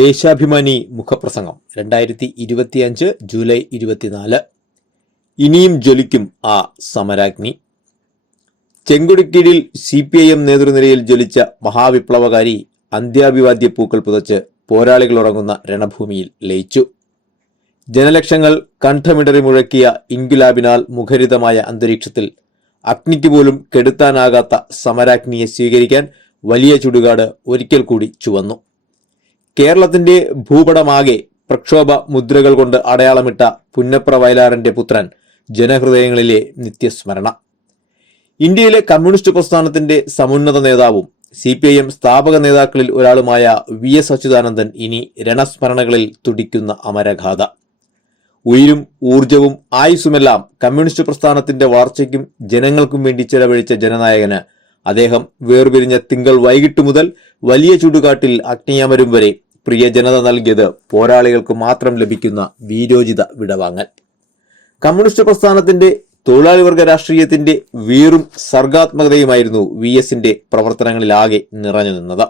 ദേശാഭിമാനി മുഖപ്രസംഗം രണ്ടായിരത്തി ഇരുപത്തിയഞ്ച് ജൂലൈ ഇരുപത്തിനാല്. ഇനിയും ജ്വലിക്കും ആ സമരാഗ്നി. ചെങ്കൊടിക്കീഴിൽ സി പി ഐ എം നേതൃനിരയിൽ ജ്വലിച്ച മഹാവിപ്ലവകാരി അന്ത്യാഭിവാദ്യ പൂക്കൾ പുതച്ച് പോരാളികളുറങ്ങുന്ന രണഭൂമിയിൽ ലയിച്ചു. ജനലക്ഷങ്ങൾ കണ്ഠമിടറി മുഴക്കിയ ഇൻഗുലാബിനാൽ മുഖരിതമായ അന്തരീക്ഷത്തിൽ അഗ്നിക്ക് പോലും കെടുത്താനാകാത്ത സമരാഗ്നിയെ സ്വീകരിക്കാൻ വലിയ ചുടുകാട് ഒരിക്കൽ കൂടി ചുവന്നു. കേരളത്തിന്റെ ഭൂപടമാകെ പ്രക്ഷോഭ മുദ്രകൾ കൊണ്ട് അടയാളമിട്ട പുന്നപ്ര വയലാറിന്റെ പുത്രൻ ജനഹൃദയങ്ങളിലെ നിത്യസ്മരണ. ഇന്ത്യയിലെ കമ്മ്യൂണിസ്റ്റ് പ്രസ്ഥാനത്തിന്റെ സമുന്നത നേതാവും സി പി ഐ എം സ്ഥാപക നേതാക്കളിൽ ഒരാളുമായ വി എസ് അച്യുതാനന്ദൻ ഇനി രണസ്മരണകളിൽ തുടിക്കുന്ന അമരഗാഥ. ഉയിരും ഊർജവും ആയുസ്സുമെല്ലാം കമ്മ്യൂണിസ്റ്റ് പ്രസ്ഥാനത്തിന്റെ വളർച്ചയ്ക്കും ജനങ്ങൾക്കും വേണ്ടി ചെലവഴിച്ച ജനനായകന് അദ്ദേഹം വേർപിരിഞ്ഞ തിങ്കൾ വൈകിട്ട് മുതൽ വലിയ ചുടുകാട്ടിൽ അഗ്നിയമരും വരെ പ്രിയ ജനത നൽകിയത് പോരാളികൾക്ക് മാത്രം ലഭിക്കുന്ന വീരോചിത വിടവാങ്ങൽ. കമ്മ്യൂണിസ്റ്റ് പ്രസ്ഥാനത്തിന്റെ തൊഴിലാളി വർഗ രാഷ്ട്രീയത്തിന്റെ വീറും സർഗാത്മകതയുമായിരുന്നു വി എസിന്റെ പ്രവർത്തനങ്ങളിലാകെ നിറഞ്ഞു നിന്നത്.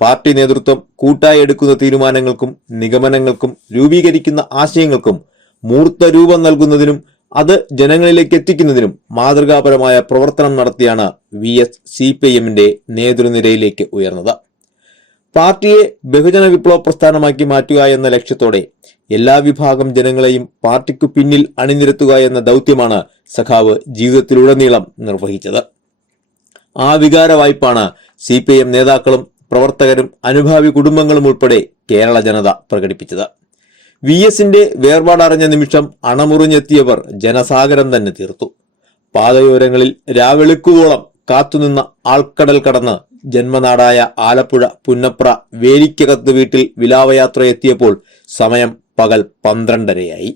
പാർട്ടി നേതൃത്വം കൂട്ടായി എടുക്കുന്ന തീരുമാനങ്ങൾക്കും നിഗമനങ്ങൾക്കും രൂപീകരിക്കുന്ന ആശയങ്ങൾക്കും മൂർത്ത രൂപം നൽകുന്നതിനും അത് ജനങ്ങളിലേക്ക് എത്തിക്കുന്നതിനും മാതൃകാപരമായ പ്രവർത്തനം നടത്തിയാണ് വി എസ് സി പി എമ്മിന്റെ നേതൃനിരയിലേക്ക് ഉയർന്നത്. പാർട്ടിയെ ബഹുജന വിപ്ലവ പ്രസ്ഥാനമാക്കി മാറ്റുക എന്ന ലക്ഷ്യത്തോടെ എല്ലാ വിഭാഗം ജനങ്ങളെയും പാർട്ടിക്കു പിന്നിൽ അണിനിരത്തുക എന്ന ദൗത്യമാണ് സഖാവ് ജീവിതത്തിലുടനീളം നിർവഹിച്ചത്. ആ വികാര വായ്പാണ് സി പി എം നേതാക്കളും പ്രവർത്തകരും അനുഭാവി കുടുംബങ്ങളും ഉൾപ്പെടെ കേരള ജനത പ്രകടിപ്പിച്ചത്. വി എസിന്റെ വേർപാടറിഞ്ഞ നിമിഷം അണമുറിഞ്ഞെത്തിയവർ ജനസാഗരം തന്നെ തീർത്തു. പാതയോരങ്ങളിൽ രാവെളുക്കുവോളം കാത്തുനിന്ന ആൾക്കടൽ കടന്ന് ജന്മനാടായ ആലപ്പുഴ പുന്നപ്ര വേലിക്കകത്ത് വീട്ടിൽ വിലാപയാത്ര എത്തിയപ്പോൾ സമയം പകൽ പന്ത്രണ്ടരയായി.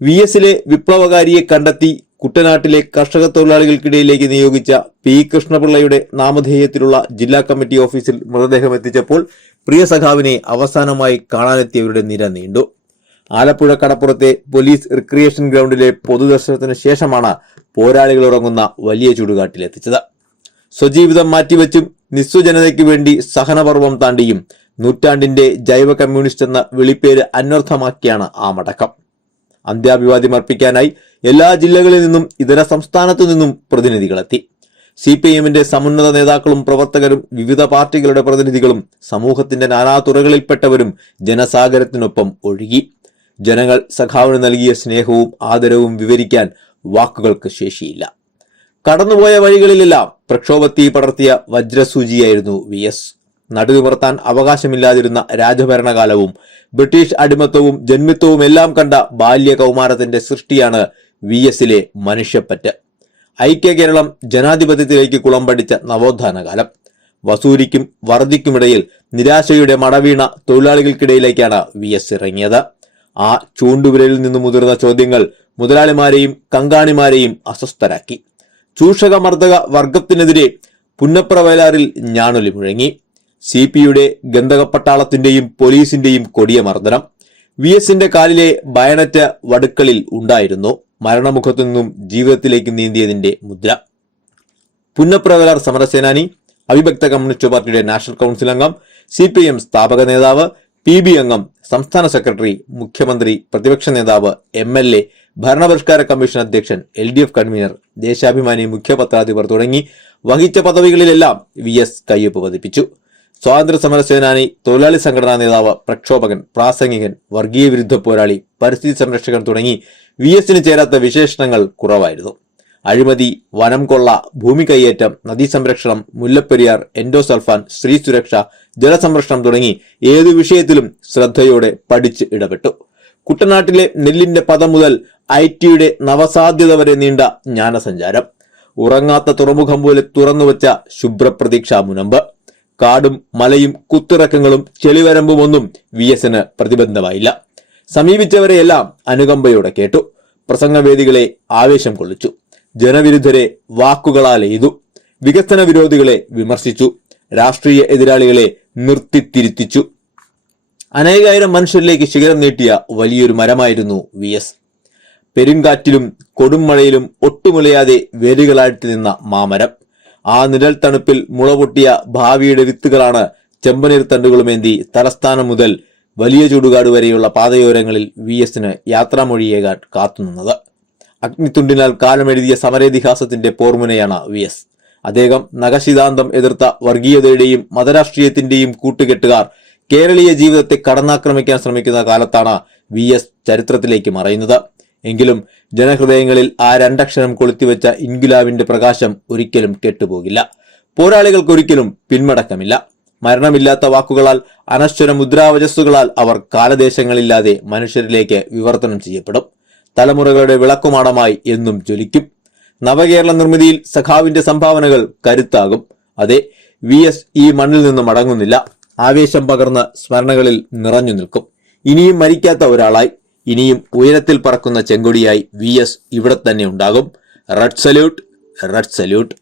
വി എസിലെ വിപ്ലവകാരിയെ കണ്ടെത്തി കുട്ടനാട്ടിലെ കർഷക തൊഴിലാളികൾക്കിടയിലേക്ക് നിയോഗിച്ച പി കൃഷ്ണപിള്ളയുടെ നാമധേയത്തിലുള്ള ജില്ലാ കമ്മിറ്റി ഓഫീസിൽ മൃതദേഹം എത്തിച്ചപ്പോൾ പ്രിയ സഖാവിനെ അവസാനമായി കാണാനെത്തിയവരുടെ നിര നീണ്ടു. ആലപ്പുഴ കടപ്പുറത്തെ പോലീസ് റിക്രിയേഷൻ ഗ്രൗണ്ടിലെ പൊതുദർശനത്തിന് ശേഷമാണ് പോരാളികൾ ഉറങ്ങുന്ന വലിയ ചുടുകാട്ടിലെത്തിച്ചത്. സ്വജീവിതം മാറ്റിവെച്ചും നിസ്വജനതയ്ക്ക് വേണ്ടി സഹനപർവം താണ്ടിയും നൂറ്റാണ്ടിന്റെ ജൈവ കമ്മ്യൂണിസ്റ്റ് എന്ന വിളിപ്പേര് അന്വർത്ഥമാക്കിയാണ് ആ മടക്കം. അന്ത്യാഭിവാദ്യം അർപ്പിക്കാനായി എല്ലാ ജില്ലകളിൽ നിന്നും ഇതര സംസ്ഥാനത്തു നിന്നും പ്രതിനിധികളെത്തി. സി പി എമ്മിന്റെ സമുന്നത നേതാക്കളും പ്രവർത്തകരും വിവിധ പാർട്ടികളുടെ പ്രതിനിധികളും സമൂഹത്തിന്റെ നാനാ തുറകളിൽപ്പെട്ടവരും ജനസാഗരത്തിനൊപ്പം ഒഴുകി. ജനങ്ങൾ സഖാവിന് നൽകിയ സ്നേഹവും ആദരവും വിവരിക്കാൻ വാക്കുകൾക്ക് ശേഷിയില്ല. കടന്നുപോയ വഴികളിലെല്ലാം പ്രക്ഷോഭത്തി പടർത്തിയ വജ്രസൂചിയായിരുന്നു വി എസ്. നടുവിമർത്താൻ അവകാശമില്ലാതിരുന്ന രാജഭരണകാലവും ബ്രിട്ടീഷ് അടിമത്വവും ജന്മിത്വവും എല്ലാം കണ്ട ബാല്യ കൗമാരത്തിന്റെ സൃഷ്ടിയാണ് വി എസിലെ മനുഷ്യപ്പറ്റ്. ഐക്യ കേരളം ജനാധിപത്യത്തിലേക്ക് കുളം പഠിച്ച നവോത്ഥാന കാലം വസൂരിക്കും വറുതിക്കുമിടയിൽ നിരാശയുടെ മടവീണ തൊഴിലാളികൾക്കിടയിലേക്കാണ് വി എസ് ഇറങ്ങിയത്. ആ ചൂണ്ടുവിരലിൽ നിന്നും മുതിർന്ന ചോദ്യങ്ങൾ മുതലാളിമാരെയും കങ്കാണിമാരെയും അസ്വസ്ഥരാക്കി. ചൂഷകമർദ്ദക വർഗത്തിനെതിരെ പുന്നപ്ര വയലാറിൽ ഞാണൊലി മുഴങ്ങി. സി പിയുടെ ഗന്ധകപ്പട്ടാളത്തിന്റെയും പോലീസിന്റെയും കൊടിയ മർദ്ദനം വി എസിന്റെ കാലിലെ ബയണറ്റ് വടുക്കളിൽ ഉണ്ടായിരുന്നു. മരണമുഖത്തു നിന്നും ജീവിതത്തിലേക്ക് നീന്തിയതിന്റെ മുദ്ര. പുന്നപ്ര വയലാർ സമരസേനാനി അവിഭക്ത കമ്മ്യൂണിസ്റ്റ് പാർട്ടിയുടെ നാഷണൽ കൗൺസിൽ അംഗം സി പി എം സ്ഥാപക നേതാവ് പി ബി അംഗം സംസ്ഥാന സെക്രട്ടറി മുഖ്യമന്ത്രി പ്രതിപക്ഷ നേതാവ് എം എൽ എ ഭരണപരിഷ്കാര കമ്മീഷൻ അധ്യക്ഷൻ L D F convener Deshabhimani മുഖ്യപത്രാധിപർ തുടങ്ങി വഹിച്ച പദവികളിലെല്ലാം വി എസ് കയ്യൊപ്പ് പതിപ്പിച്ചു. സ്വാതന്ത്ര്യ സമര സേനാനി തൊഴിലാളി സംഘടനാ നേതാവ് പ്രക്ഷോഭകൻ പ്രാസംഗികൻ വർഗീയ വിരുദ്ധ പോരാളി പരിസ്ഥിതി സംരക്ഷകൻ തുടങ്ങി വി എസിന് ചേരാത്ത വിശേഷണങ്ങൾ കുറവായിരുന്നു. അഴിമതി വനം കൊള്ള ഭൂമി കൈയേറ്റം നദീ സംരക്ഷണം മുല്ലപ്പെരിയാർ എൻഡോസൾഫാൻ സ്ത്രീ സുരക്ഷ ജലസംരക്ഷണം തുടങ്ങി ഏതു വിഷയത്തിലും ശ്രദ്ധയോടെ പഠിച്ച് ഇടപെട്ടു. കുട്ടനാട്ടിലെ നെല്ലിന്റെ പദം മുതൽ ഐ ടിയുടെ നവസാധ്യത വരെ നീണ്ട ജ്ഞാനസഞ്ചാരം. ഉറങ്ങാത്ത തുറമുഖം പോലെ തുറന്നുവച്ച ശുഭ്രപ്രതീക്ഷ മുനമ്പ്. കാടും മലയും കുത്തിറക്കങ്ങളും ചെളിവരമ്പും ഒന്നും വി എസിന് പ്രതിബന്ധമായില്ല. സമീപിച്ചവരെയെല്ലാം അനുകമ്പയോടെ കേട്ടു. പ്രസംഗവേദികളെ ആവേശം കൊള്ളിച്ചു. ജനവിരുദ്ധരെ വാക്കുകളാൽ എയ്തു. വികസന വിരോധികളെ വിമർശിച്ചു. രാഷ്ട്രീയ എതിരാളികളെ നിർത്തിത്തിരുത്തിച്ചു അനേകായിരം മനുഷ്യരിലേക്ക് ശിഖരം നീട്ടിയ വലിയൊരു മരമായിരുന്നു വി എസ് പെരുങ്കാറ്റിലും കൊടുമഴയിലും ഒട്ടുമുലയാതെ വേരുകളായിട്ട് നിന്ന മാമരം. ആ നിഴൽ തണുപ്പിൽ മുളപൊട്ടിയ ഭാവിയുടെ വിത്തുകളാണ് ചെമ്പനീർ തണ്ടുകളുമേന്തി തലസ്ഥാനം മുതൽ വലിയ ചൂടുകാട് വരെയുള്ള പാതയോരങ്ങളിൽ വി എസിന് യാത്രാമൊഴിയേകാൻ കാത്തുനിന്നത്. അഗ്നിത്തുണ്ടിനാൽ കാലമെഴുതിയ സമരേതിഹാസത്തിന്റെ പോർമുനയാണ് വി എസ്. അദ്ദേഹം നഖശിതാന്തം എതിർത്ത വർഗീയതയുടെയും മതരാഷ്ട്രീയത്തിന്റെയും കൂട്ടുകെട്ടുകാർ കേരളീയ ജീവിതത്തെ കടന്നാക്രമിക്കാൻ ശ്രമിക്കുന്ന കാലത്താണ് വി എസ് ചരിത്രത്തിലേക്ക് മറയുന്നത്. എങ്കിലും ജനഹൃദയങ്ങളിൽ ആ രണ്ടക്ഷരം കൊളുത്തിവെച്ച ഇൻഗുലാവിന്റെ പ്രകാശം ഒരിക്കലും കെട്ടുപോകില്ല. പോരാളികൾക്കൊരിക്കലും പിന്മടക്കമില്ല. മരണമില്ലാത്ത വാക്കുകളാൽ അനശ്വര മുദ്രാവചസ്സുകളാൽ അവർ കാലദേശങ്ങളില്ലാതെ മനുഷ്യരിലേക്ക് വിവർത്തനം ചെയ്യപ്പെടും. തലമുറകളുടെ വിളക്കുമാടമായി എന്നും ജ്വലിക്കും. നവകേരള നിർമ്മിതിയിൽ സഖാവിന്റെ സംഭാവനകൾ കരുത്താകും. അതെ വി എസ് ഈ മണ്ണിൽ നിന്നും അടങ്ങുന്നില്ല. ആവേശം പകർന്ന് സ്മരണകളിൽ നിറഞ്ഞു നിൽക്കും. ഇനിയും മരിക്കാത്ത ഒരാളായി ഇനിയും ഉയരത്തിൽ പറക്കുന്ന ചെങ്കൊടിയായി വി എസ് ഇവിടെ തന്നെ ഉണ്ടാകും. Red salute red salute.